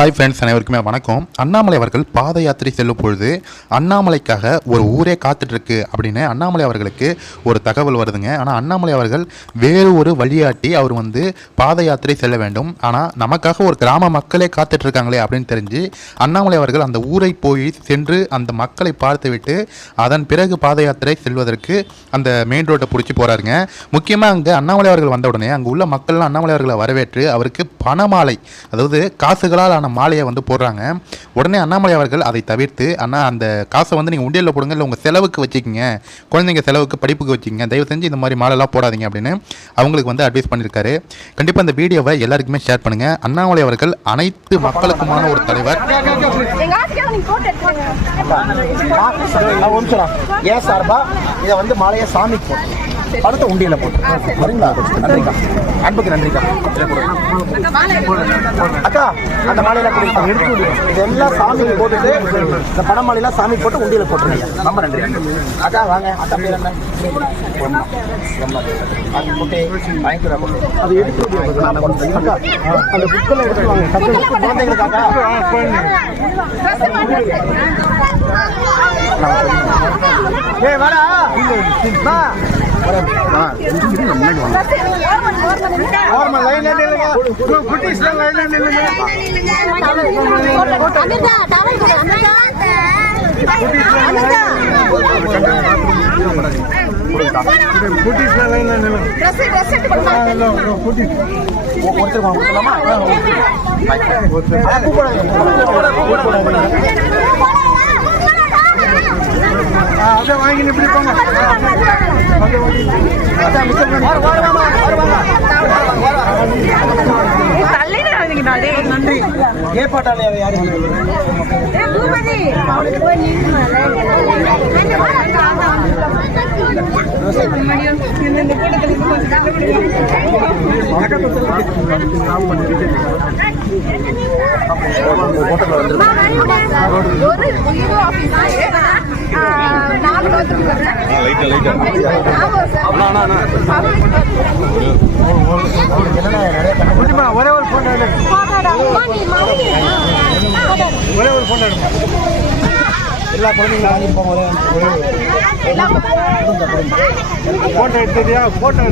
Hi friends அனைவருக்குமே வணக்கம். அண்ணாமலை அவர்கள் பாத யாத்திரை செல்லும் பொழுது அண்ணாமலைக்காக ஒரு ஊரே காத்துட்ருக்கு அப்படின்னு அண்ணாமலை அவர்களுக்கு ஒரு தகவல் வருதுங்க. ஆனால் அண்ணாமலை அவர்கள் வேறு ஒரு வழியாட்டி அவர் வந்து பாத யாத்திரை செல்ல வேண்டும். ஆனால் நமக்காக ஒரு கிராம மக்களே காத்துட்ருக்காங்களே அப்படின்னு தெரிஞ்சு அண்ணாமலை அவர்கள் அந்த ஊரை போய் சென்று அந்த மக்களை பார்த்துவிட்டு அதன் பிறகு பாத யாத்திரை செல்வதற்கு அந்த மெயின் ரோட்டை பிடிச்சி போகிறாருங்க முக்கியமாக அங்கே அண்ணாமலை அவர்கள் வந்த உடனே அங்கே உள்ள மக்கள்லாம் அண்ணாமலை அவர்களை வரவேற்று அவருக்கு பணமாலை அதாவது காசுகளால் ஆன மாலையை வந்து போடுறாங்க. உடனே அண்ணாமலை அவர்கள் அதை தவிர்த்து அண்ணா அந்த காசை வந்து நீங்கள் உண்டியலில் போடுங்க இல்லை உங்கள் செலவுக்கு வச்சுக்கிங்க. குழந்தைங்க செலவுக்கு படிப்புக்கு வச்சுக்கிங்க. தயவு செஞ்சு இந்த மாதிரி மாலைலாம் போடாதீங்க அப்படின்னு அவங்களுக்கு வந்து அட்வைஸ் பண்ணியிருக்காரு. கண்டிப்பாக இந்த வீடியோவை எல்லாருக்குமே ஷேர் பண்ணுங்கள் அண்ணாமலை அவர்கள் அனைத்து மக்களுக்குமான ஒரு தலைவர். ஏன் சார்பா? இதை வந்து மாலையை சாமிக்கு போட்டு பணத்தை உண்டியல போட்டு. சரிங்களா நன்றிக்கா. அன்புக்கு நன்றிக்கா. அக்கா அந்த மாலையில கொடுங்க எடுத்து. இதெல்லாம் சாமிக்கு போட்டுட்டு இந்த பண மாலையெல்லாம் சாமிக்கு போட்டு உண்டியல போட்டுருங்க. ரொம்ப நன்றி. அக்கா வாங்க. அக்கா பேர் என்ன. அது எடுத்து விடுங்க. அக்கா அந்த புக்கில் எடுத்து வாங்க. டக்குனு குழந்தைங்களுக்காக்கா ஏய் வாடா வா ஓரமா நில்லுங்க நில்லுங்க அமிர்தா, கொடு, அமிர்தா. அமிர்தா. நில்லுங்க எடுத்து ஒருத்தர் வாங்க வாங்கி இப்படி யாரு ஒரு ஹீரோ ஆபீஸா ஏன்னா நாலு ரோத்துக்கு குட்டிமா, ஒரே ஒரு போட்டோ எடு. ஒரே ஒரு போட்டோ எடுங்க. எல்லா குழந்தைங்களும் போங்க எடுத்துட்டியா எடு